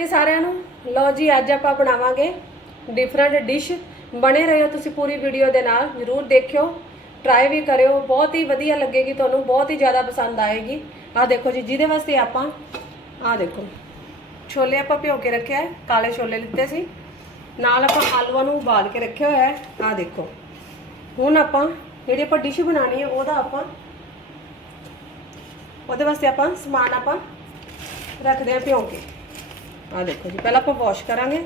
ਜੀ ਸਾਰਿਆਂ ਨੂੰ। ਲਓ ਜੀ, ਅੱਜ ਆਪਾਂ ਬਣਾਵਾਂਗੇ ਡਿਫਰੈਂਟ ਡਿਸ਼ ਬਣੇ ਰਹੋ ਤੁਸੀਂ ਪੂਰੀ ਵੀਡੀਓ ਦੇ ਨਾਲ। ਜਰੂਰ ਦੇਖਿਓ। ਟਰਾਈ ਵੀ ਕਰਿਓ। ਬਹੁਤ ਹੀ ਵਧੀਆ ਲੱਗੇਗੀ ਤੁਹਾਨੂੰ। ਬਹੁਤ ਹੀ ਜ਼ਿਆਦਾ ਪਸੰਦ ਆਏਗੀ। ਆਹ ਦੇਖੋ ਜੀ, ਜਿਹਦੇ ਵਾਸਤੇ ਆਪਾਂ ਆਹ ਦੇਖੋ। ਛੋਲੇ ਆਪਾਂ ਭਿਓ ਕੇ ਰੱਖਿਆ ਹੈ। ਕਾਲੇ ਛੋਲੇ ਲਿੱਤੇ ਸੀ। ਨਾਲ ਆਪਾਂ ਆਲੂਆਂ ਨੂੰ ਉਬਾਲ ਕੇ ਰੱਖਿਆ ਹੋਇਆ ਹੈ। ਆਹ ਦੇਖੋ। ਹੁਣ ਆਪਾਂ ਜਿਹੜੀ ਆਪਾਂ ਡਿਸ਼ ਬਣਾਣੀ ਹੈ, ਉਹਦਾ ਆਪਾਂ ਉਹਦੇ ਵਾਸਤੇ ਆਪਾਂ ਸਮਾਨ ਆਪਾਂ ਰੱਖਦੇ ਹਾਂ ਭਿਓ ਕੇ। ਆ ਦੇਖੋ ਜੀ ਪਹਿਲਾਂ ਆਪਾਂ ਵਾਸ਼ ਕਰਾਂਗੇ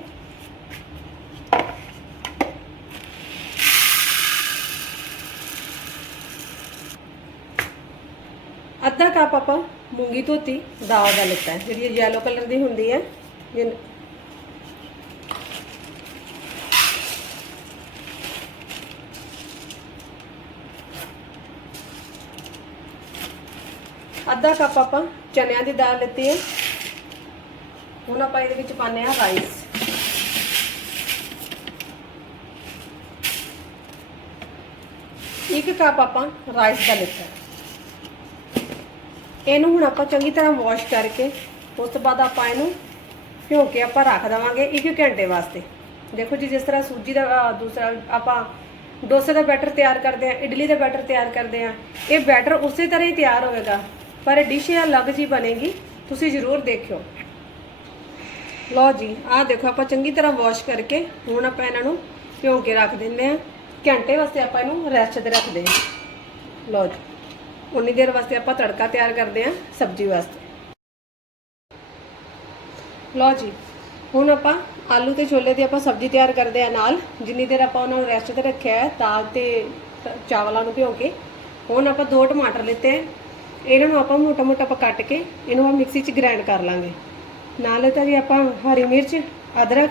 ਅੱਧਾ ਕੱਪ ਆਪਾਂ ਮੂੰਗੀ ਧੋਤੀ ਦਾਲ ਦਾ ਲਿੱਤਾ ਜਿਹੜੀ ਯੈਲੋ ਕਲਰ ਦੀ ਹੁੰਦੀ ਹੈ ਜਿਨ- ਅੱਧਾ ਕੱਪ ਆਪਾਂ ਚਨਿਆਂ ਦੀ ਦਾਲ ਲਿੱਤੀ ਹੈ ਹੁਣ ਆਪਾਂ ਇਹਦੇ ਵਿੱਚ ਪਾਣੇ ਆ ਰਾਈਸ ਇੱਕ ਕੱਪ ਆਪਾਂ ਰਾਈਸ ਦਾ ਲਿੱਤਾ। ਇਹਨੂੰ ਹੁਣ ਆਪਾਂ ਚੰਗੀ ਤਰ੍ਹਾਂ ਵਾਸ਼ ਕਰਕੇ, ਉਸ ਤੋਂ ਬਾਅਦ ਆਪਾਂ ਇਹਨੂੰ ਭਿਓ ਕੇ ਆਪਾਂ ਰੱਖ ਦਵਾਂਗੇ 1 ਘੰਟੇ ਵਾਸਤੇ। ਦੇਖੋ ਜੀ, ਜਿਸ ਤਰ੍ਹਾਂ ਸੂਜੀ ਦਾ ਦੂਸਰਾ ਆਪਾਂ ਡੋਸੇ ਦਾ ਬੈਟਰ ਤਿਆਰ ਕਰਦੇ ਆ ਇਡਲੀ ਦਾ ਬੈਟਰ ਤਿਆਰ ਕਰਦੇ ਆ ਇਹ ਬੈਟਰ ਉਸੇ ਤਰ੍ਹਾਂ ਹੀ ਤਿਆਰ ਹੋਵੇਗਾ, ਪਰ ਡਿਸ਼ ਇਹ ਅਲੱਗ ਜੀ ਬਣੇਗੀ, ਤੁਸੀਂ ਜ਼ਰੂਰ ਦੇਖਿਓ। ਲਓ ਜੀ, ਆਹ ਦੇਖੋ ਆਪਾਂ ਚੰਗੀ ਤਰ੍ਹਾਂ ਵਾਸ਼ ਕਰਕੇ ਹੁਣ ਆਪਾਂ ਇਹਨਾਂ ਨੂੰ ਭਿਉਂ ਕੇ ਰੱਖ ਦਿੰਦੇ ਆ ਘੰਟੇ ਵਾਸਤੇ ਆਪਾਂ ਇਹਨੂੰ ਰੈਸਟ ਤੇ ਰੱਖਦੇ ਹਾਂ। ਲਓ ਜੀ, ਉਨੀ ਦੇਰ ਵਾਸਤੇ ਆਪਾਂ ਤੜਕਾ ਤਿਆਰ ਕਰਦੇ ਆ ਸਬਜ਼ੀ ਵਾਸਤੇ। ਲਓ ਜੀ, ਹੁਣ ਆਪਾਂ ਆਲੂ ਤੇ ਛੋਲੇ ਦੀ ਆਪਾਂ ਸਬਜ਼ੀ ਤਿਆਰ ਕਰਦੇ ਆ ਨਾਲ। ਜਿੰਨੀ ਦੇਰ ਆਪਾਂ ਉਹਨਾਂ ਨੂੰ ਰੈਸਟ ਤੇ ਰੱਖਿਆ ਹੈ, ਦਾਲ ਤੇ ਚਾਵਲਾਂ ਨੂੰ ਭਿਓ ਕੇ। ਹੁਣ ਆਪਾਂ ਦੋ ਟਮਾਟਰ ਲਿੱਤੇ ਆ ਇਹਨਾਂ ਨੂੰ ਆਪਾਂ ਮੋਟਾ ਮੋਟਾ ਆਪਾਂ ਕੱਟ ਕੇ ਇਹਨੂੰ ਆਪਾਂ ਮਿਕਸੀ 'ਚ ਗ੍ਰਾਈਂਡ ਕਰ ਲਾਂਗੇ। ਨਾਲ ਤਾਂ ਜੀ ਆਪਾਂ ਹਰੀ ਮਿਰਚ, ਅਦਰਕ।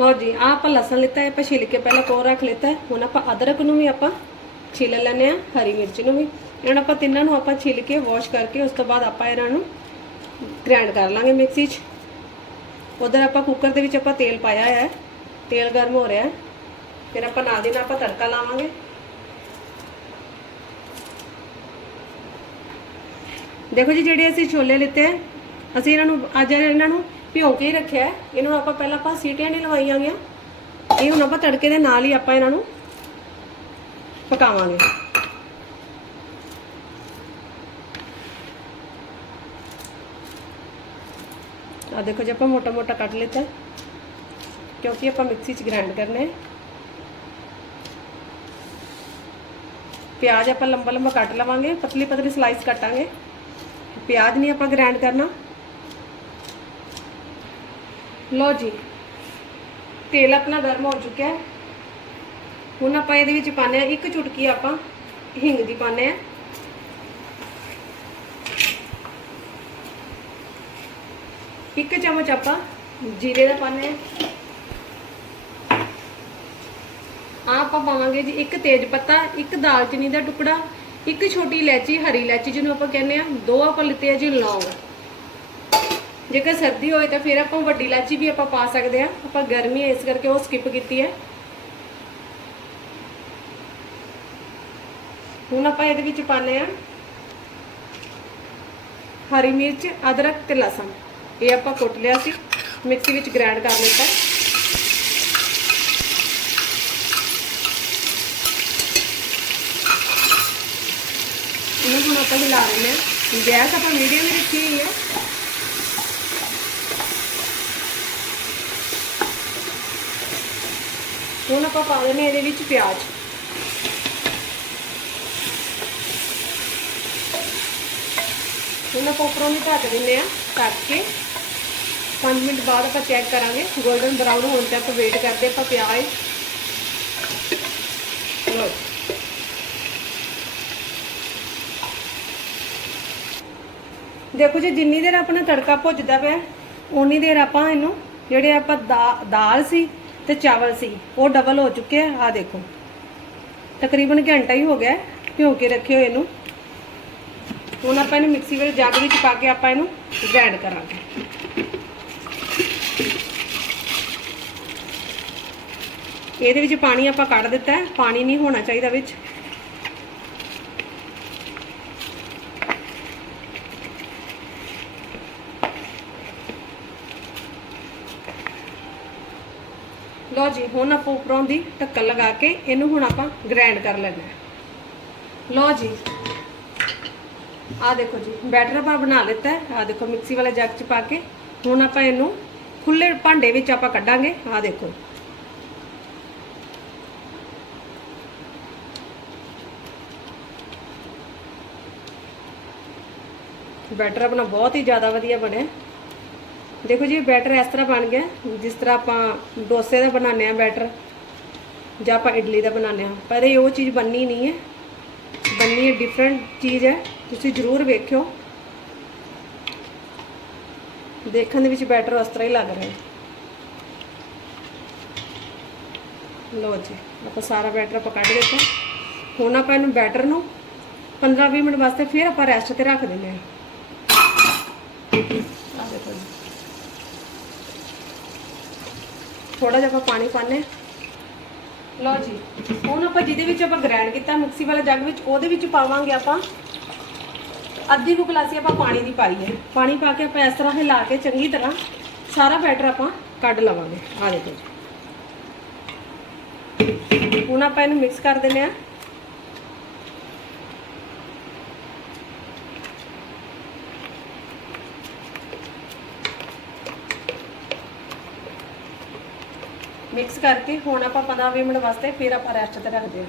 ਲਓ ਜੀ, ਆਹ ਆਪਾਂ ਲਸਣ ਲਿੱਤਾ ਹੈ ਆਪਾਂ ਛਿਲ ਕੇ ਪਹਿਲਾਂ ਕੋਲ ਰੱਖ ਲਿੱਤਾ। ਹੁਣ ਆਪਾਂ ਅਦਰਕ ਨੂੰ ਵੀ ਆਪਾਂ ਛਿਲ ਲੈਣੇ ਆ ਹਰੀ ਮਿਰਚ ਨੂੰ ਵੀ। ਇਹਨਾਂ ਆਪਾਂ ਤਿੰਨਾਂ ਨੂੰ ਆਪਾਂ ਛਿਲ ਕੇ ਵਾਸ਼ ਕਰਕੇ ਉਸ ਤੋਂ ਬਾਅਦ ਆਪਾਂ ਇਹਨਾਂ ਨੂੰ ਗ੍ਰਾਈਂਡ ਕਰ ਲਾਂਗੇ ਮਿਕਸੀ 'ਚ। ਉਧਰ ਆਪਾਂ ਕੁੱਕਰ ਦੇ ਵਿੱਚ ਆਪਾਂ ਤੇਲ ਪਾਇਆ ਹੈ, ਤੇਲ ਗਰਮ ਹੋ ਰਿਹਾ ਹੈ। ਫਿਰ ਆਪਾਂ ਨਾਲ ਦੀ ਨਾਲ ਆਪਾਂ ਤੜਕਾ ਲਾਵਾਂਗੇ। ਦੇਖੋ ਜੀ, ਜਿਹੜੇ ਅਸੀਂ ਛੋਲੇ ਲਿੱਤੇ ਆ ਅਸੀਂ ਇਹਨਾਂ ਨੂੰ ਅੱਜ ਇਹਨਾਂ ਨੂੰ ਭਿਓ ਕੇ ਹੀ ਰੱਖਿਆ ਇਹਨਾਂ ਨੂੰ ਆਪਾਂ ਪਹਿਲਾਂ ਆਪਾਂ ਸੀਟੀਆਂ ਨਹੀਂ ਲਵਾਈਆਂ ਗਈਆਂ। ਇਹ ਹੁਣ ਆਪਾਂ ਤੜਕੇ ਦੇ ਨਾਲ ਹੀ ਆਪਾਂ ਇਹਨਾਂ ਨੂੰ ਪਕਾਵਾਂਗੇ। ਆ ਦੇਖੋ ਜੇ, ਆਪਾਂ ਮੋਟਾ ਮੋਟਾ ਕੱਟ ਲਿੱਤਾ ਕਿਉਂਕਿ ਆਪਾਂ ਮਿਕਸੀ 'ਚ ਗ੍ਰਾਈਂਡ ਕਰਨਾ ਹੈ। ਪਿਆਜ਼ ਆਪਾਂ ਲੰਬਾ ਲੰਬਾ ਕੱਟ ਲਵਾਂਗੇ। ਪਤਲੀ ਪਤਲੀ ਸਲਾਈਸ ਕੱਟਾਂਗੇ। ਪਿਆਜ਼ ਨਹੀਂ ਆਪਾਂ ਗ੍ਰਾਈਂਡ ਕਰਨਾ। ਲਓ ਜੀ, ਤੇਲ ਆਪਣਾ ਗਰਮ ਹੋ ਚੁੱਕਿਆ ਹੈ। ਹੁਣ ਆਪਾਂ ਇਹਦੇ ਵਿੱਚ ਪਾਣੇ ਆ ਇੱਕ ਚੁਟਕੀ ਆਪਾਂ, ਹਿੰਗ ਦੀ ਪਾਣੇ ਆ ਇੱਕ ਚਮਚ ਆਪਾਂ ਜੀਰੇ ਦਾ ਪਾਣੇ ਆ ਆਹ ਆਪਾਂ ਪਾਵਾਂਗੇ ਜੀ ਇੱਕ ਤੇਜ ਪੱਤਾ, ਇੱਕ ਦਾਲਚੀਨੀ ਦਾ ਟੁਕੜਾ, ਇੱਕ ਛੋਟੀ ਇਲਾਇਚੀ, ਹਰੀ ਇਲਾਇਚੀ ਜਿਹਨੂੰ ਆਪਾਂ ਕਹਿੰਦੇ ਆ ਦੋ ਆਪਾਂ ਲਿੱਤੇ ਆ ਜੀ ਲੌਂਗ। ਜੇਕਰ ਸਰਦੀ ਹੋਏ ਤਾਂ ਫਿਰ ਆਪਾਂ ਵੱਡੀ ਇਲਾਇਚੀ ਵੀ ਆਪਾਂ ਪਾ ਸਕਦੇ ਆ ਆਪਾਂ ਗਰਮੀ ਹੈ ਇਸ ਕਰਕੇ ਉਹ ਸਕਿਪ ਕੀਤੀ ਹੈ। ਹੁਣ ਆਪਾਂ ਇਹਦੇ ਵਿੱਚ ਪਾਣੇ ਆ ਹਰੀ ਮਿਰਚ, ਅਦਰਕ ਤੇ ਲਸਣ। ਇਹ ਆਪਾਂ ਕੁੱਟ ਲਿਆ ਸੀ। ਮਿਕਸੀ ਵਿੱਚ ਗ੍ਰਾਈਂਡ ਕਰ ਲਿੱਤਾ ਇਹਨੂੰ ਹੁਣ ਆਪਾਂ ਹਿਲਾ ਲੈਂਦੇ ਹਾਂ। ਗੈਸ ਆਪਾਂ ਮੀਡੀਅਮ ਹੀ ਰੱਖੀ ਹੋਈ ਹੈ। ਹੁਣ ਆਪਾਂ ਪਾ ਦਿੰਦੇ ਹਾਂ ਇਹਦੇ ਵਿੱਚ ਪਿਆਜ਼। ਹੁਣ ਆਪਾਂ ਉੱਪਰੋਂ ਵੀ ਢੱਕ ਦਿੰਦੇ ਆ ਢੱਕ ਕੇ। 5 ਮਿੰਟ ਬਾਅਦ ਆਪਾਂ ਚੈੱਕ ਕਰਾਂਗੇ। 골ਡਨ ਬਰਾਊਨ ਹੋਣ ਤੱਕ ਵੇਟ ਕਰਦੇ ਆਪਾਂ ਪਿਆਜ਼। ਲਓ। ਦੇਖੋ ਜੀ, ਜਿੰਨੀ ਦੇਰ ਆਪਣਾ ਤੜਕਾ ਭੁੱਜਦਾ ਪਿਆ ਉਨੀ ਦੇਰ ਆਪਾਂ ਇਹਨੂੰ ਜਿਹੜੇ ਆਪਾਂ ਦਾ- ਦਾਲ ਸੀ ਤੇ ਚਾਵਲ ਸੀ। ਉਹ ਡਬਲ ਹੋ ਚੁੱਕੇ ਆ ਆ ਦੇਖੋ। ਤਕਰੀਬਨ ਘੰਟਾ ਹੀ ਹੋ ਗਿਆ ਹੈ ਭਿਓ ਕੇ ਰੱਖੇ ਹੋਏ ਇਹਨੂੰ। ਹੁਣ ਆਪਾਂ ਇਹਨੂੰ ਮਿਕਸੀ ਵਿੱਚ ਜੱਗ ਵਿੱਚ ਪਾ ਕੇ ਆਪਾਂ ਇਹਨੂੰ ਗ੍ਰਾਈਂਡ ਕਰਾਂਗੇ। ਇਹਦੇ ਵਿੱਚ ਪਾਣੀ ਆਪਾਂ ਕੱਢ ਦਿੱਤਾ ਪਾਣੀ ਨਹੀਂ ਹੋਣਾ ਚਾਹੀਦਾ ਵਿੱਚ। ਲਓ ਜੀ, ਹੁਣ ਆਪਾਂ ਉੱਪਰੋਂ ਦੀ ਢੱਕਣ ਲਗਾ ਕੇ ਇਹਨੂੰ ਹੁਣ ਆਪਾਂ ਗ੍ਰਾਈਂਡ ਕਰ ਲੈਣਾ ਲਓ ਜੀ ਆ ਦੇਖੋ ਜੀ ਬੈਟਰ ਆਪਾਂ ਬਣਾ ਲਿੱਤਾ ਹੈ। ਆ ਦੇਖੋ, ਮਿਕਸੀ ਵਾਲੇ ਜੱਗ 'ਚ ਪਾ ਕੇ। ਹੁਣ ਆਪਾਂ ਇਹਨੂੰ ਖੁੱਲੇ ਭਾਂਡੇ ਵਿੱਚ ਆਪਾਂ ਕੱਢਾਂਗੇ। ਆ ਦੇਖੋ। ਬੈਟਰ ਆਪਣਾ ਬਹੁਤ ਹੀ ਜ਼ਿਆਦਾ ਵਧੀਆ ਬਣਿਆ। ਦੇਖੋ ਜੀ ਬੈਟਰ ਇਸ ਤਰ੍ਹਾਂ ਬਣ ਗਿਆ, ਜਿਸ ਤਰ੍ਹਾਂ ਆਪਾਂ ਡੋਸੇ ਦਾ ਬਣਾਉਂਦੇ ਆ ਬੈਟਰ ਜਾਂ ਆਪਾਂ ਇਡਲੀ ਦਾ ਬਣਾਉਂਦੇ ਆ ਪਰ ਇਹ ਉਹ ਚੀਜ਼ ਬੰਨੀ ਨਹੀਂ ਹੈ। ਬੰਨੀ ਡਿਫਰੈਂਟ ਚੀਜ਼ ਹੈ। ਤੁਸੀਂ ਜ਼ਰੂਰ ਵੇਖਿਓ। ਦੇਖਣ ਦੇ ਵਿੱਚ ਬੈਟਰ ਉਸ ਤਰ੍ਹਾਂ ਹੀ ਲੱਗ ਰਿਹਾ ਹੈ ਲਓ ਜੀ, ਆਪਾਂ ਸਾਰਾ ਬੈਟਰ ਆਪਾਂ ਕੱਢ ਦਿੱਤਾ। ਹੁਣ ਆਪਾਂ ਇਹਨੂੰ ਬੈਟਰ ਨੂੰ 15-20 ਮਿੰਟ ਵਾਸਤੇ ਫਿਰ ਆਪਾਂ ਰੈਸਟ ਤੇ ਰੱਖ ਦਿੰਦੇ ਹਾਂ। ਆ ਦੇਖੋ ਜੀ ਥੋੜਾ ਜਿਹਾ ਆਪਾਂ ਪਾਣੀ ਪਾਣੇ ਲਓ ਜੀ, ਹੁਣ ਆਪਾਂ ਜਿਹਦੇ ਵਿੱਚ ਆਪਾਂ ਗ੍ਰਾਈਂਡ ਕੀਤਾ, ਮਿਕਸੀ ਵਾਲੇ ਜੱਗ ਵਿੱਚ, ਉਹਦੇ ਵਿੱਚ ਪਾਵਾਂਗੇ ਆਪਾਂ ਅੱਧੀ ਕੁ ਗਲਾਸੀ ਆਪਾਂ ਪਾਣੀ ਦੀ ਪਾਈ ਹੈ। ਪਾਣੀ ਪਾ ਕੇ ਆਪਾਂ ਇਸ ਤਰ੍ਹਾਂ ਹਿਲਾ ਕੇ ਚੰਗੀ ਤਰ੍ਹਾਂ ਸਾਰਾ ਬੈਟਰ ਆਪਾਂ ਕੱਢ ਲਵਾਂਗੇ। ਆ ਦੇਖੋ ਹੁਣ ਆਪਾਂ ਇਹਨੂੰ ਮਿਕਸ ਕਰ ਦਿੰਦੇ ਆ ਮਿਕਸ ਕਰਕੇ ਹੁਣ ਆਪਾਂ 15-20 ਮਿੰਟ ਵਾਸਤੇ ਫਿਰ ਆਪਾਂ ਰੈਸਟ ਤੇ ਰੱਖਦੇ ਹਾਂ।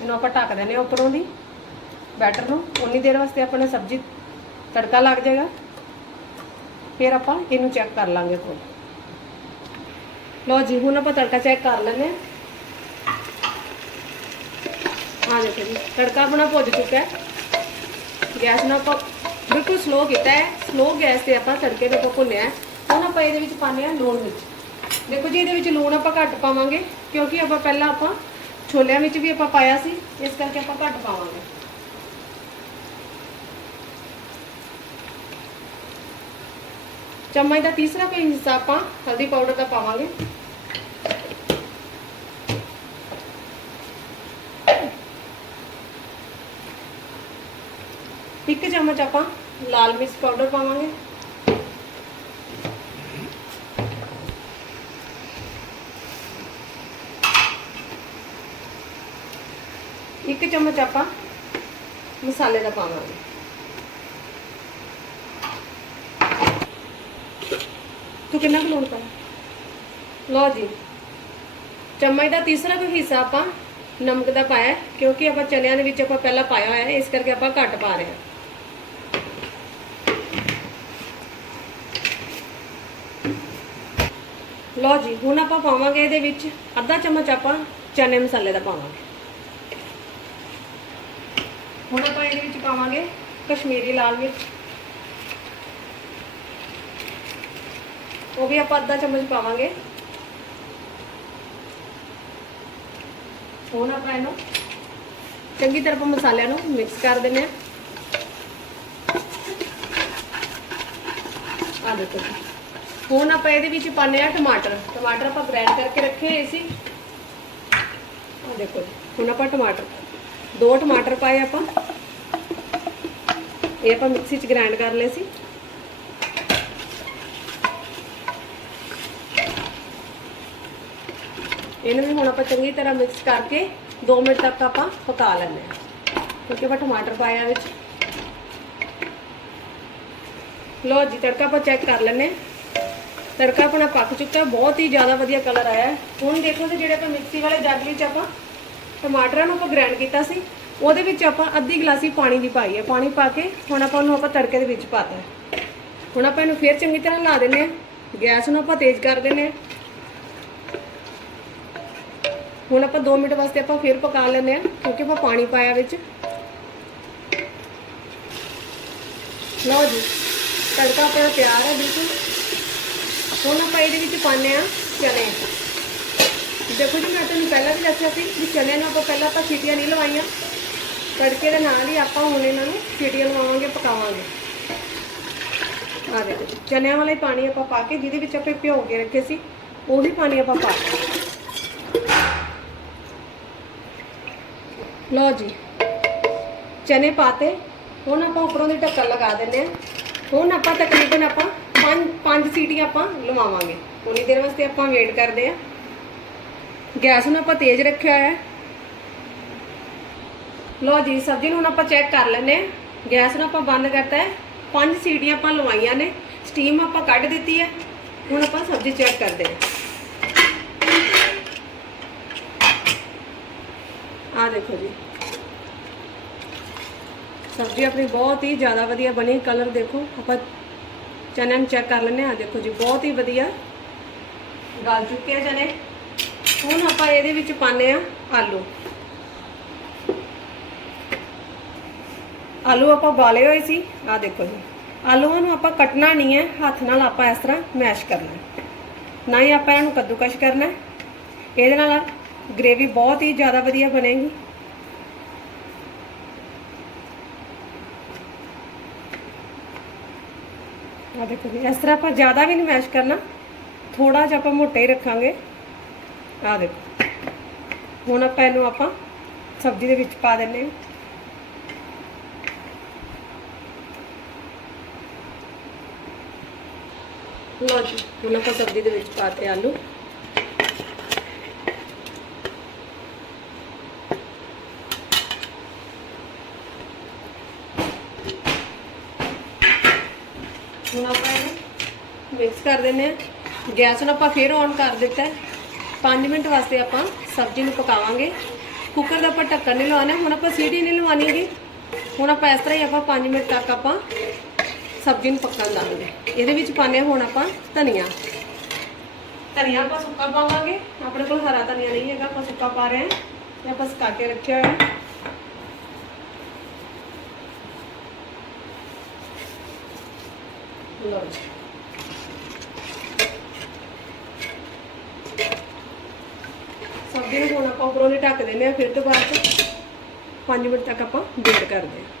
ਇਹਨੂੰ ਆਪਾਂ ਢੱਕ ਦਿੰਦੇ ਹਾਂ ਉੱਪਰੋਂ ਦੀ ਬੈਟਰ ਨੂੰ। ਉਨੀ ਦੇਰ ਵਾਸਤੇ ਆਪਾਂ ਨੇ ਸਬਜ਼ੀ ਤੜਕਾ ਲੱਗ ਜਾਏਗਾ। ਫਿਰ ਆਪਾਂ ਇਹਨੂੰ ਚੈੱਕ ਕਰ ਲਾਂਗੇ ਕੋਲ। ਲਓ ਜੀ, ਹੁਣ ਆਪਾਂ ਤੜਕਾ ਚੈੱਕ ਕਰ ਲੈਂਦੇ ਹਾਂ। ਆ ਦੇਖੋ ਜੀ, ਤੜਕਾ ਆਪਣਾ ਭੁੱਜ ਚੁੱਕਾ ਹੈ। ਗੈਸ ਨੂੰ ਆਪਾਂ ਬਿਲਕੁਲ ਸਲੋ ਕੀਤਾ ਹੈ। ਸਲੋ ਗੈਸ ਤੇ ਆਪਾਂ ਤੜਕੇ ਨੂੰ ਆਪਾਂ ਭੁੰਨਿਆ ਹੁਣ ਆਪਾਂ ਇਹਦੇ ਵਿੱਚ ਪਾਉਂਦੇ ਆ ਲੂਣ ਮਿਰਚ। ਦੇਖੋ ਜੀ, ਇਹਦੇ ਵਿੱਚ ਲੂਣ ਆਪਾਂ ਘੱਟ ਪਾਵਾਂਗੇ, ਕਿਉਂਕਿ ਆਪਾਂ ਪਹਿਲਾਂ ਆਪਾਂ ਛੋਲਿਆਂ ਵਿੱਚ ਵੀ ਆਪਾਂ ਪਾਇਆ ਸੀ, ਇਸ ਕਰਕੇ ਆਪਾਂ ਘੱਟ ਪਾਵਾਂਗੇ। ਚਮਚ ਦਾ ਤੀਸਰਾ ਕੋਈ ਹਿੱਸਾ ਆਪਾਂ ਹਲਦੀ ਪਾਊਡਰ ਦਾ ਪਾਵਾਂਗੇ। ਇੱਕ ਚਮਚ ਆਪਾਂ ਲਾਲ ਮਿਰਚ ਪਾਊਡਰ ਪਾਵਾਂਗੇ। ਚਮਚ ਆਪਾਂ ਮਸਾਲੇ ਦਾ ਪਾਵਾਂਗੇ। ਤੂੰ ਕਿੰਨਾ ਕੁ ਲੂਣ ਪਾਇਆ? ਲਓ ਜੀ। ਚਮਚ ਦਾ ਤੀਸਰਾ ਕੋਈ ਹਿੱਸਾ ਆਪਾਂ ਨਮਕ ਦਾ ਪਾਇਆ, ਕਿਉਂਕਿ ਆਪਾਂ ਚਨਿਆਂ ਦੇ ਵਿੱਚ ਆਪਾਂ ਪਹਿਲਾਂ ਪਾਇਆ ਹੋਇਆ ਇਸ ਕਰਕੇ ਆਪਾਂ ਘੱਟ ਪਾ ਰਹੇ ਹਾਂ। ਲਓ ਜੀ, ਹੁਣ ਆਪਾਂ ਪਾਵਾਂਗੇ ਇਹਦੇ ਵਿੱਚ ਅੱਧਾ ਚਮਚ ਆਪਾਂ ਚਨੇ ਮਸਾਲੇ ਦਾ ਪਾਵਾਂਗੇ। ਹੁਣ ਆਪਾਂ ਇਹਦੇ ਵਿੱਚ ਪਾਵਾਂਗੇ ਕਸ਼ਮੀਰੀ ਲਾਲ ਮਿਰਚ। ਉਹ ਵੀ ਆਪਾਂ ਅੱਧਾ ਚਮਚ ਪਾਵਾਂਗੇ। ਹੁਣ ਆਪਾਂ ਇਹਨੂੰ ਚੰਗੀ ਤਰ੍ਹਾਂ ਮਸਾਲਿਆਂ ਨੂੰ ਮਿਕਸ ਕਰ ਦਿੰਦੇ ਹਾਂ। ਆ ਦੇਖੋ ਜੀ। ਹੁਣ ਆਪਾਂ ਇਹਦੇ ਵਿੱਚ ਪਾਣੇ ਆ ਟਮਾਟਰ। ਟਮਾਟਰ ਆਪਾਂ ਗ੍ਰਾਈਂਡ ਕਰਕੇ ਰੱਖੇ ਹੋਏ ਸੀ। ਆ ਦੇਖੋ ਜੀ। ਹੁਣ ਆਪਾਂ ਟਮਾਟਰ ਦੋ ਟਮਾਟਰ ਪਾਏ ਆਪਾਂ। ਇਹ ਆਪਾਂ ਮਿਕਸੀ 'ਚ ਗ੍ਰਾਈਂਡ ਕਰ ਲਏ ਸੀ। ਇਹਨੂੰ ਵੀ ਹੁਣ ਆਪਾਂ ਚੰਗੀ ਤਰ੍ਹਾਂ ਮਿਕਸ ਕਰਕੇ 2 ਮਿੰਟ ਤੱਕ ਆਪਾਂ ਪਕਾ ਲੈਂਦੇ ਹਾਂ। ਕਿਉਂਕਿ ਆਪਾਂ ਟਮਾਟਰ ਪਾਇਆ ਵਿੱਚ। ਲੋ ਜੀ, ਤੜਕਾ ਆਪਾਂ ਚੈੱਕ ਕਰ ਲੈਂਦੇ ਹਾਂ। ਤੜਕਾ ਆਪਣਾ ਪੱਕ ਚੁੱਕਾ, ਬਹੁਤ ਹੀ ਜ਼ਿਆਦਾ ਵਧੀਆ ਕਲਰ ਆਇਆ। ਹੁਣ ਦੇਖੋ ਤੇ ਜਿਹੜੇ ਆਪਾਂ ਮਿਕਸੀ ਵਾਲੇ ਜੱਗ ਵਿੱਚ ਆਪਾਂ ਟਮਾਟਰਾਂ ਨੂੰ ਆਪਾਂ ਗ੍ਰਾਈਂਡ ਕੀਤਾ ਸੀ, ਉਹਦੇ ਵਿੱਚ ਆਪਾਂ ਅੱਧੀ ਗਲਾਸੀ ਪਾਣੀ ਦੀ ਪਾਈ ਹੈ। ਪਾਣੀ ਪਾ ਕੇ ਹੁਣ ਆਪਾਂ ਉਹਨੂੰ ਆਪਾਂ ਤੜਕੇ ਦੇ ਵਿੱਚ ਪਾਤਾ ਹੁਣ ਆਪਾਂ ਇਹਨੂੰ ਫੇਰ ਚੰਗੀ ਤਰ੍ਹਾਂ ਲਾ ਦਿੰਦੇ ਹਾਂ। ਗੈਸ ਨੂੰ ਆਪਾਂ ਤੇਜ਼ ਕਰ ਦਿੰਦੇ ਹਾਂ। ਹੁਣ ਆਪਾਂ 2 ਮਿੰਟ ਵਾਸਤੇ ਆਪਾਂ ਫੇਰ ਪਕਾ ਲੈਂਦੇ ਹਾਂ, ਕਿਉਂਕਿ ਆਪਾਂ ਪਾਣੀ ਪਾਇਆ ਵਿੱਚ। ਲਓ ਜੀ, ਤੜਕਾ ਆਪਣਾ ਤਿਆਰ ਹੈ, ਬਿਲਕੁਲ। ਹੁਣ ਆਪਾਂ ਇਹਦੇ ਵਿੱਚ ਪਾਉਂਦੇ ਆ ਚਨੇ। ਦੇਖੋ ਜੀ, ਮੈਂ ਤੁਹਾਨੂੰ ਪਹਿਲਾਂ ਵੀ ਦੱਸਿਆ ਸੀ ਕਿ ਚਨੇ ਨੂੰ ਆਪਾਂ ਪਹਿਲਾਂ ਤਾਂ ਸੀਟੀਆਂ ਨਹੀਂ ਲਵਾਈਆਂ। ਤੜਕੇ ਦੇ ਨਾਲ ਹੀ ਆਪਾਂ ਹੁਣ ਇਹਨਾਂ ਨੂੰ ਸੀਟੀਆਂ ਲਵਾਵਾਂਗੇ, ਪਕਾਵਾਂਗੇ। ਆ ਦੇਖੋ ਚਨਿਆਂ ਵਾਲੇ ਪਾਣੀ ਆਪਾਂ ਪਾ ਕੇ, ਜਿਹਦੇ ਵਿੱਚ ਆਪਾਂ ਭਿਓ ਕੇ ਰੱਖੇ ਸੀ, ਉਹੀ ਪਾਣੀ ਆਪਾਂ ਪਾ ਦਿੱਤਾ। ਲਓ ਜੀ, ਚਨੇ ਪਾਤੇ, ਹੁਣ ਆਪਾਂ ਉੱਪਰੋਂ ਦੀ ਢੱਕਣ ਲਗਾ ਦਿੰਦੇ ਆ ਹੁਣ ਆਪਾਂ ਤਕਰੀਬਨ ਆਪਾਂ ਪੰਜ ਪੰਜ ਸੀਟੀਆਂ ਆਪਾਂ ਲਵਾਵਾਂਗੇ। ਉਨੀ ਦੇਰ ਵਾਸਤੇ ਆਪਾਂ ਵੇਟ ਕਰਦੇ ਆ ਗੈਸ ਨੂੰ ਆਪਾਂ ਤੇਜ਼ ਰੱਖਿਆ ਹੋਇਆ ਹੈ। ਲੋ ਜੀ, ਸਬਜ਼ੀ ਨੂੰ ਹੁਣ ਆਪਾਂ ਚੈੱਕ ਕਰ ਲੈਨੇ ਆ ਗੈਸ ਨੂੰ ਆਪਾਂ ਬੰਦ ਕਰਤਾ ਹੈ। ਪੰਜ ਸੀਟੀਆਂ ਆਪਾਂ ਲਵਾਈਆਂ ਨੇ। ਸਟੀਮ ਆਪਾਂ ਕੱਢ ਦਿੱਤੀ ਹੈ। ਹੁਣ ਆਪਾਂ ਸਬਜ਼ੀ ਚੈੱਕ ਕਰਦੇ ਹਾਂ। ਆ ਦੇਖੋ ਜੀ। ਸਬਜ਼ੀ ਆਪਣੀ ਬਹੁਤ ਹੀ ਜ਼ਿਆਦਾ ਵਧੀਆ ਬਣੀ ਕਲਰ ਦੇਖੋ। ਆਪਾਂ ਚਨੇ ਨੂੰ ਚੈੱਕ ਕਰ ਲੈਨੇ ਆ ਦੇਖੋ ਜੀ, ਬਹੁਤ ਹੀ ਵਧੀਆ। ਗਲ ਚੁੱਕੇ ਆ ਚਨੇ। ਹੁਣ ਆਪਾਂ ਇਹਦੇ ਵਿੱਚ ਪਾਣੇ ਆ ਆਲੂ। ਆਲੂ ਆਪਾਂ ਉਬਾਲੇ ਹੋਏ ਸੀ ਆ ਦੇਖੋ ਜੀ। ਆਲੂਆਂ ਨੂੰ ਆਪਾਂ ਕੱਟਣਾ ਨਹੀਂ ਹੈ, ਹੱਥ ਨਾਲ ਆਪਾਂ ਇਸ ਤਰ੍ਹਾਂ ਮੈਸ਼ ਕਰਨਾ ਨਾ ਹੀ ਆਪਾਂ ਇਹਨੂੰ ਕੱਦੂਕਸ਼ ਕਰਨਾ ਇਹਦੇ ਨਾਲ ਗ੍ਰੇਵੀ ਬਹੁਤ ਹੀ ਜ਼ਿਆਦਾ ਵਧੀਆ ਬਣੇਗੀ। ਆ ਦੇਖੋ ਜੀ, ਇਸ ਤਰ੍ਹਾਂ ਆਪਾਂ ਜ਼ਿਆਦਾ ਵੀ ਨਹੀਂ ਮੈਸ਼ ਕਰਨਾ। ਥੋੜਾ ਜਿਹਾ ਆਪਾਂ ਮੋਟਾ ਹੀ ਰੱਖਾਂਗੇ। ਆ ਦੇਖੋ। ਹੁਣ ਆਪਾਂ ਇਹਨੂੰ ਆਪਾਂ ਸਬਜ਼ੀ ਦੇ ਵਿੱਚ ਪਾ ਦਿੰਨੇ ਹਾਂ। ਲਓ ਜੀ, ਹੁਣ ਆਪਾਂ ਸਬਜ਼ੀ ਦੇ ਵਿੱਚ ਪਾਤੇ ਆਲੂ। ਹੁਣ ਆਪਾਂ ਇਹਨੂੰ ਮਿਕਸ ਕਰ ਦਿੰਨੇ ਆ ਗੈਸ ਨੂੰ ਆਪਾਂ ਫੇਰ ਔਨ ਕਰ ਦਿੱਤਾ ਹੈ। 5 ਮਿੰਟ ਵਾਸਤੇ ਆਪਾਂ ਸਬਜ਼ੀ ਨੂੰ ਪਕਾਵਾਂਗੇ। ਕੁੱਕਰ ਦਾ ਆਪਾਂ ਢੱਕਣ ਨਹੀਂ ਲਵਾਉਣਾ, ਹੁਣ ਆਪਾਂ ਸੀਟੀ ਨਹੀਂ ਲਵਾਉਣੀ ਹੈਗੀ। ਹੁਣ ਆਪਾਂ ਇਸ ਤਰ੍ਹਾਂ ਹੀ ਆਪਾਂ 5 ਮਿੰਟ ਤੱਕ ਆਪਾਂ ਸਬਜ਼ੀ ਨੂੰ ਪੱਕਣ ਦਾਂਗੇ। ਇਹਦੇ ਵਿੱਚ ਪਾਣੇ ਹੁਣ ਆਪਾਂ ਧਨੀਆ। ਧਨੀਆ ਆਪਾਂ ਸੁੱਕਾ ਪਾਵਾਂਗੇ। ਆਪਣੇ ਕੋਲ ਹਰਾ ਧਨੀਆ ਨਹੀਂ ਹੈਗਾ, ਆਪਾਂ ਸੁੱਕਾ ਪਾ ਰਹੇ ਹਾਂ। ਤੇ ਆਪਾਂ ਸੁਕਾ ਕੇ ਰੱਖਿਆ ਹੋਇਆ। ਹੈ ਲਓ ਜੀ। ਸਬਜ਼ੀ ਨੂੰ ਹੁਣ ਆਪਾਂ ਉੱਪਰੋਂ ਦੀ ਢੱਕ ਦਿੰਦੇ ਆ ਫਿਰ ਤੋਂ ਬਾਅਦ 5 ਮਿੰਟ ਤੱਕ ਆਪਾਂ ਵੇਟ ਕਰਦੇ ਆ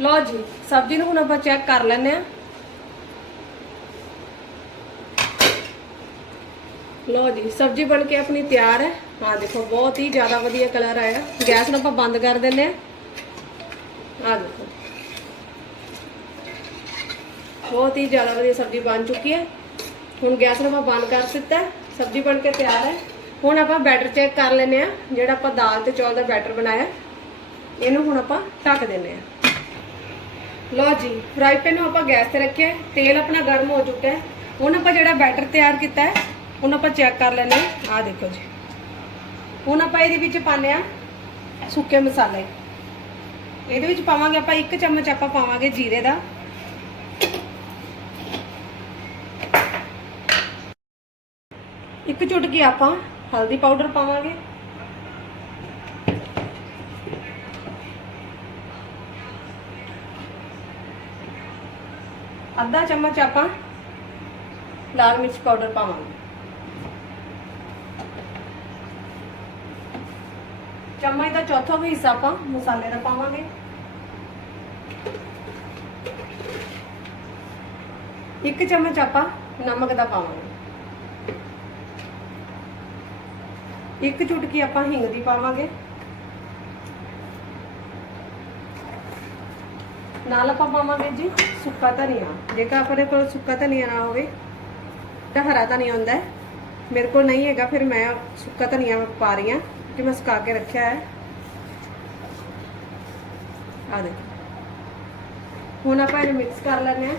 ਲਓ ਜੀ, ਸਬਜ਼ੀ ਨੂੰ ਹੁਣ ਆਪਾਂ ਚੈੱਕ ਕਰ ਲੈਂਦੇ ਆ ਲਓ ਜੀ, ਸਬਜ਼ੀ ਬਣ ਕੇ ਆਪਣੀ ਤਿਆਰ ਹੈ। ਆ ਦੇਖੋ, ਬਹੁਤ ਹੀ ਜ਼ਿਆਦਾ ਵਧੀਆ ਕਲਰ ਆਇਆ। ਗੈਸ ਨੂੰ ਆਪਾਂ ਬੰਦ ਕਰ ਦਿੰਦੇ ਆ ਆ ਦੇਖੋ। ਬਹੁਤ ਹੀ ਜ਼ਿਆਦਾ ਵਧੀਆ ਸਬਜ਼ੀ ਬਣ ਚੁੱਕੀ ਹੈ। ਹੁਣ ਗੈਸ ਨੂੰ ਆਪਾਂ ਬੰਦ ਕਰ ਦਿੱਤਾ ਸਬਜ਼ੀ ਬਣ ਕੇ ਤਿਆਰ ਹੈ। ਹੁਣ ਆਪਾਂ ਬੈਟਰ ਚੈੱਕ ਕਰ ਲੈਨੇ ਆ ਜਿਹੜਾ ਆਪਾਂ ਦਾਲ ਤੇ ਚੌਲ ਦਾ ਬੈਟਰ ਬਣਾਇਆ। ਇਹਨੂੰ ਹੁਣ ਆਪਾਂ ਢੱਕ ਦਿੰਨੇ ਆ ਲਓ ਜੀ, ਫਰਾਈ ਪੈਨ ਨੂੰ ਆਪਾਂ ਗੈਸ ਤੇ ਰੱਖਿਆ ਤੇਲ ਆਪਣਾ ਗਰਮ ਹੋ ਚੁੱਕਾ ਹੈ। ਹੁਣ ਆਪਾਂ ਜਿਹੜਾ ਬੈਟਰ ਤਿਆਰ ਕੀਤਾ ਹੈ, ਉਹਨੂੰ ਆਪਾਂ ਚੈੱਕ ਕਰ ਲੈਨੇ ਆ ਆਹ ਦੇਖੋ ਜੀ। ਹੁਣ ਆਪਾਂ ਇਹਦੇ ਵਿੱਚ ਪਾਉਂਦੇ ਆ ਸੁੱਕੇ ਮਸਾਲੇ। ਇਹਦੇ ਵਿੱਚ ਪਾਵਾਂਗੇ ਆਪਾਂ ਇੱਕ ਚਮਚ ਆਪਾਂ ਪਾਵਾਂਗੇ ਜੀਰੇ ਦਾ। ਇੱਕ ਚੁਟਕੀ ਆਪਾਂ ਹਲਦੀ ਪਾਊਡਰ ਪਾਵਾਂਗੇ। ਅੱਧਾ ਚਮਚ ਆਪਾਂ ਲਾਲ ਮਿਰਚ ਪਾਊਡਰ ਪਾਵਾਂਗੇ। ਚਮਚ ਦਾ ਚੌਥਾ ਵੀ ਹਿੱਸਾ ਆਪਾਂ ਮਸਾਲੇ ਦਾ ਪਾਵਾਂਗੇ। ਇੱਕ ਚਮਚ ਆਪਾਂ ਨਮਕ ਦਾ ਪਾਵਾਂਗੇ। ਇੱਕ ਚੁਟਕੀ ਆਪਾਂ ਹਿੰਗ ਦੀ ਪਾਵਾਂਗੇ। ਨਾਲ ਆਪਾਂ ਪਾਵਾਂਗੇ ਜੀ ਸੁੱਕਾ ਧਨੀਆ। ਜੇਕਰ ਆਪਣੇ ਕੋਲ ਸੁੱਕਾ ਧਨੀਆ ਨਾ ਹੋਵੇ, ਤਾਂ ਹਰਾ ਧਨੀਆ ਹੁੰਦਾ ਹੈ। ਮੇਰੇ ਕੋਲ ਨਹੀਂ ਹੈਗਾ, ਫਿਰ ਮੈਂ ਸੁੱਕਾ ਧਨੀਆ ਪਾ ਰਹੀ ਹਾਂ ਕਿ ਮੈਂ ਸੁਕਾ ਕੇ ਰੱਖਿਆ ਹੈ। ਆ ਦੇਖੋ। ਹੁਣ ਆਪਾਂ ਇਹਨੂੰ ਮਿਕਸ ਕਰ ਲੈਂਦੇ ਹਾਂ।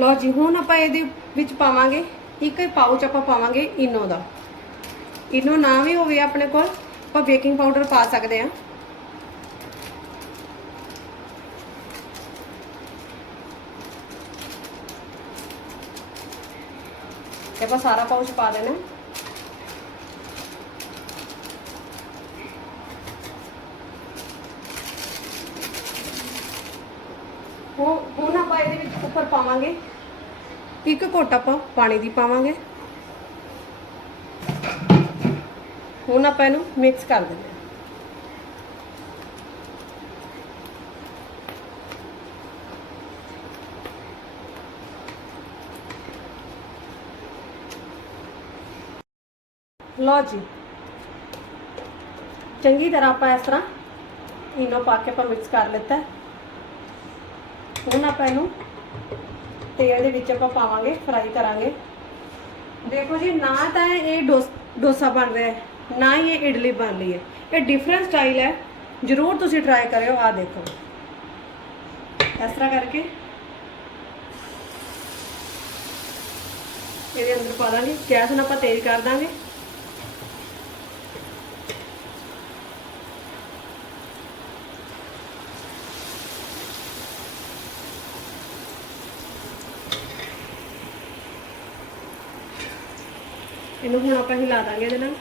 ਲਓ ਜੀ, ਹੁਣ ਆਪਾਂ ਇਹਦੇ ਵਿੱਚ ਪਾਵਾਂਗੇ, ਇੱਕ ਪਾਊਚ ਆਪਾਂ ਪਾਵਾਂਗੇ ਇਨੋ ਦਾ। ਇਨੋ ਨਾ ਵੀ ਹੋਵੇ ਆਪਣੇ ਕੋਲ, ਆਪਾਂ ਬੇਕਿੰਗ ਪਾਊਡਰ ਪਾ ਸਕਦੇ ਆ ਤੇ ਆਪਾਂ ਸਾਰਾ ਪਾਊਚ ਪਾ ਦੇਣਾ। ਹੁਣ ਹੁਣ ਆਪਾਂ ਇਹਦੇ ਵਿੱਚ ਉੱਪਰ ਪਾਵਾਂਗੇ। ਇੱਕ ਘੋਟ ਆਪਾਂ ਪਾਣੀ ਦੀ ਪਾਵਾਂਗੇ। ਹੁਣ ਆਪਾਂ ਇਹਨੂੰ ਮਿਕਸ ਕਰ ਦਿੰਦੇ ਹਾਂ। ਲਓ ਜੀ। ਚੰਗੀ ਤਰ੍ਹਾਂ ਆਪਾਂ ਇਸ ਤਰ੍ਹਾਂ ਇਨੋ ਪਾ ਕੇ ਆਪਾਂ ਮਿਕਸ ਕਰ ਲਿੱਤਾ। ਹੁਣ ਆਪਾਂ ਇਹਨੂੰ ਤੇਲ ਦੇ ਵਿੱਚ ਆਪਾਂ ਪਾਵਾਂਗੇ ਫਰਾਈ ਕਰਾਂਗੇ ਦੇਖੋ ਜੀ ਨਾ ਤਾਂ ਇਹ ਡੋਸ- ਡੋਸਾ ਬਣ ਰਿਹਾ ਹੈ ਨਾ ਹੀ ਇਹ ਇਡਲੀ ਬਣ ਰਹੀ ਹੈ ਇਹ ਡਿਫਰੈਂਟ ਸਟਾਈਲ ਹੈ ਜਰੂਰ ਤੁਸੀਂ ਟਰਾਈ ਕਰਿਓ ਆ ਦੇਖੋ ਇਸ ਤਰ੍ਹਾਂ ਕਰਕੇ ਇਹਦੇ ਅੰਦਰ ਪਾ ਦਾਂਗੇ ਗੈਸ ਨੂੰ ਆਪਾਂ ਤੇਜ਼ ਕਰ ਦਾਂਗੇ ਇਹਨੂੰ ਹੁਣ ਆਪਾਂ ਹਿਲਾ ਦਾਂਗੇ ਇਹਦੇ ਨਾਲ।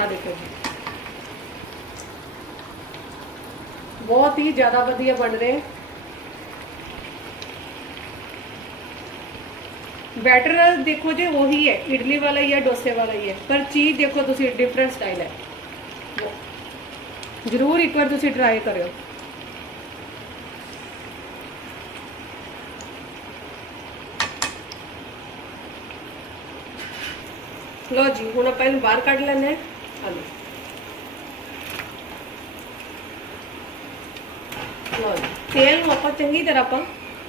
ਆ ਦੇਖੋ ਜੀ। ਬਹੁਤ ਹੀ ਜ਼ਿਆਦਾ ਵਧੀਆ ਬਣ ਰਹੇ। ਬੈਟਰ ਦੇਖੋ ਜੇ ਉਹੀ ਹੈ, ਇਡਲੀ ਵਾਲਾ ਹੀ ਹੈ, ਡੋਸੇ ਵਾਲਾ ਹੀ ਹੈ। ਪਰ ਚੀਜ਼ ਦੇਖੋ ਤੁਸੀਂ ਡਿਫਰੈਂਟ ਸਟਾਈਲ ਹੈ। ਜ਼ਰੂਰ ਇੱਕ ਵਾਰ ਤੁਸੀਂ ਟਰਾਈ ਕਰਿਓ। ਲਓ ਜੀ, ਹੁਣ ਆਪਾਂ ਇਹਨੂੰ ਬਾਹਰ ਕੱਢ ਲੈਂਦੇ ਹਾਂ। ਆ ਲਓ। ਜੀ ਤੇਲ ਨੂੰ ਆਪਾਂ ਚੰਗੀ ਤਰ੍ਹਾਂ ਆਪਾਂ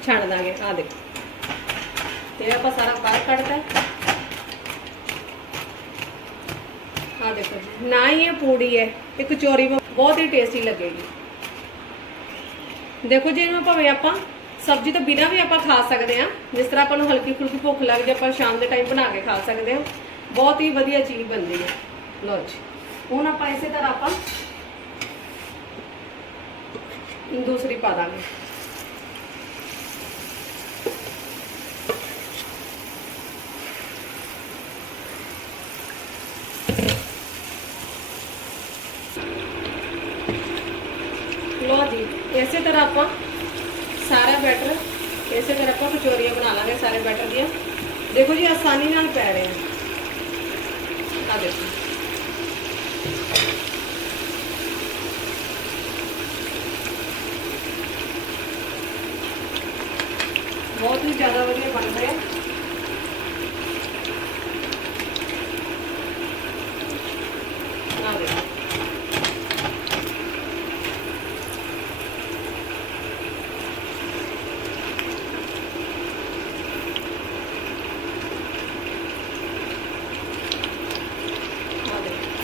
ਛਾਣ ਦਾਂਗੇ। ਆ ਦੇਖੋ। ਤੇਲ ਆਪਾਂ ਸਾਰਾ ਬਾਹਰ ਕੱਢਤਾ ਆ ਦੇਖੋ ਜੀ, ਨਾ ਹੀ ਇਹ ਪੂੜੀ ਹੈ ਇਹ ਕਚੋਰੀ ਬਹੁਤ ਹੀ ਟੇਸਟੀ ਲੱਗੇਗੀ। ਦੇਖੋ ਜੀ, ਇਹਨੂੰ ਭਾਵੇਂ ਆਪਾਂ ਸਬਜ਼ੀ ਤੋਂ ਬਿਨਾਂ ਵੀ ਆਪਾਂ ਖਾ ਸਕਦੇ ਹਾਂ। ਜਿਸ ਤਰ੍ਹਾਂ ਆਪਾਂ ਨੂੰ ਹਲਕੀ ਫੁਲਕੀ ਭੁੱਖ ਲੱਗ ਜੇ ਆਪਾਂ ਸ਼ਾਮ ਦੇ ਟਾਈਮ ਬਣਾ ਕੇ ਖਾ ਸਕਦੇ ਹਾਂ। ਬਹੁਤ ਹੀ ਵਧੀਆ ਚੀਜ਼ ਬਣਦੀ ਹੈ। ਲਓ ਜੀ, ਹੁਣ ਆਪਾਂ ਇਸੇ ਤਰ੍ਹਾਂ ਆਪਾਂ ਦੂਸਰੀ ਪਾ ਦਾਂਗੇ ਲੋ ਜੀ ਇਸੇ ਤਰ੍ਹਾਂ ਆਪਾਂ ਸਾਰਾ ਬੈਟਰ ਇਸੇ ਤਰ੍ਹਾਂ ਆਪਾਂ ਕਚੋਰੀਆਂ ਬਣਾ ਲਾਂਗੇ ਸਾਰੇ ਬੈਟਰ ਦੀਆਂ ਦੇਖੋ ਜੀ ਆਸਾਨੀ ਨਾਲ ਪੈ ਰਹੇ ਆ ਆ ਦੇਖੋ ਬਹੁਤ ਹੀ ਜ਼ਿਆਦਾ ਵਧੀਆ ਬਣ ਰਿਹਾ ਆ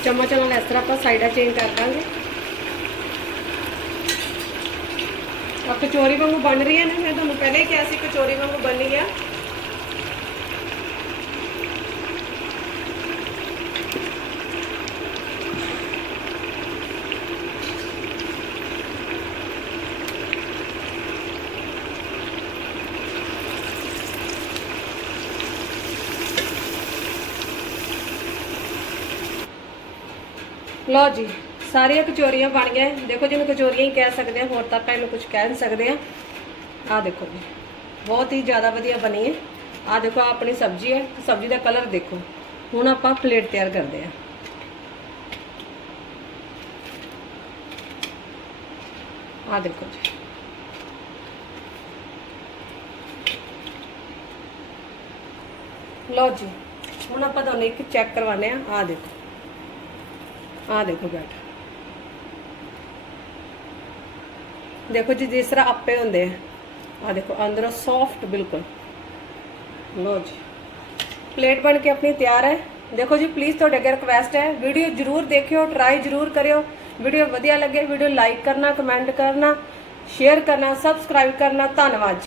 ਚਮਚ ਨਾਲ ਇਸ ਤਰ੍ਹਾਂ ਆਪਾਂ ਸਾਈਡਾਂ ਚੇਂਜ ਕਰ ਦਾਂਗੇ। ਕਚੋਰੀ ਵਾਂਗੂ ਬਣ ਰਹੀ ਹੈ ਨਾ ਮੈਂ ਤੁਹਾਨੂੰ ਪਹਿਲੇ ਹੀ ਕਿਹਾ ਸੀ ਕਚੋਰੀ ਵਾਂਗੂ ਬਣੀ ਆ ਲਓ ਜੀ ਸਾਰੀਆਂ ਕਚੋਰੀਆਂ ਬਣ ਗਈਆਂ। ਦੇਖੋ ਜਿਹਨੂੰ ਕਚੋਰੀਆਂ ਹੀ ਕਹਿ ਸਕਦੇ ਆ, ਹੋਰ ਤਾਂ ਆਪਾਂ ਇਹਨੂੰ ਕੁਝ ਕਹਿ ਨਹੀਂ ਸਕਦੇ ਆ। ਆ ਦੇਖੋ ਜੀ, ਬਹੁਤ ਹੀ ਜ਼ਿਆਦਾ ਵਧੀਆ ਬਣੀ ਹੈ। ਆ ਦੇਖੋ ਆਪਣੀ ਸਬਜ਼ੀ ਹੈ, ਸਬਜ਼ੀ ਦਾ ਕਲਰ ਦੇਖੋ। ਹੁਣ ਆਪਾਂ ਪਲੇਟ ਤਿਆਰ ਕਰਦੇ ਆ। ਆ ਦੇਖੋ ਜੀ। ਲਓ ਜੀ, ਹੁਣ ਆਪਾਂ ਤੁਹਾਨੂੰ ਇੱਕ ਚੈੱਕ ਕਰਵਾਉਂਦੇ ਆ ਆ ਦੇਖੋ। ਆ ਦੇਖੋ ਬੈਠ। ਦੇਖੋ ਜੀ, ਜਿਸ ਤਰ੍ਹਾਂ ਆਪੇ ਹੁੰਦੇ ਆ। ਆ ਦੇਖੋ, ਅੰਦਰੋਂ ਸੌਫਟ ਬਿਲਕੁਲ। ਲੋ ਜੀ। ਪਲੇਟ ਬਣ ਕੇ ਆਪਣੀ ਤਿਆਰ ਹੈ। ਦੇਖੋ ਜੀ ਪਲੀਜ਼ ਤੁਹਾਡੇ ਅੱਗੇ ਰਿਕਵੈਸਟ ਹੈ। ਵੀਡੀਓ ਜਰੂਰ ਦੇਖਿਓ ਟਰਾਈ ਜਰੂਰ ਕਰਿਓ। ਵੀਡੀਓ ਵਧੀਆ ਲੱਗੇ ਵੀਡੀਓ ਲਾਈਕ ਕਰਨਾ ਕਮੈਂਟ ਕਰਨਾ ਸ਼ੇਅਰ ਕਰਨਾ ਸਬਸਕ੍ਰਾਈਬ ਕਰਨਾ। ਧੰਨਵਾਦ ਜੀ।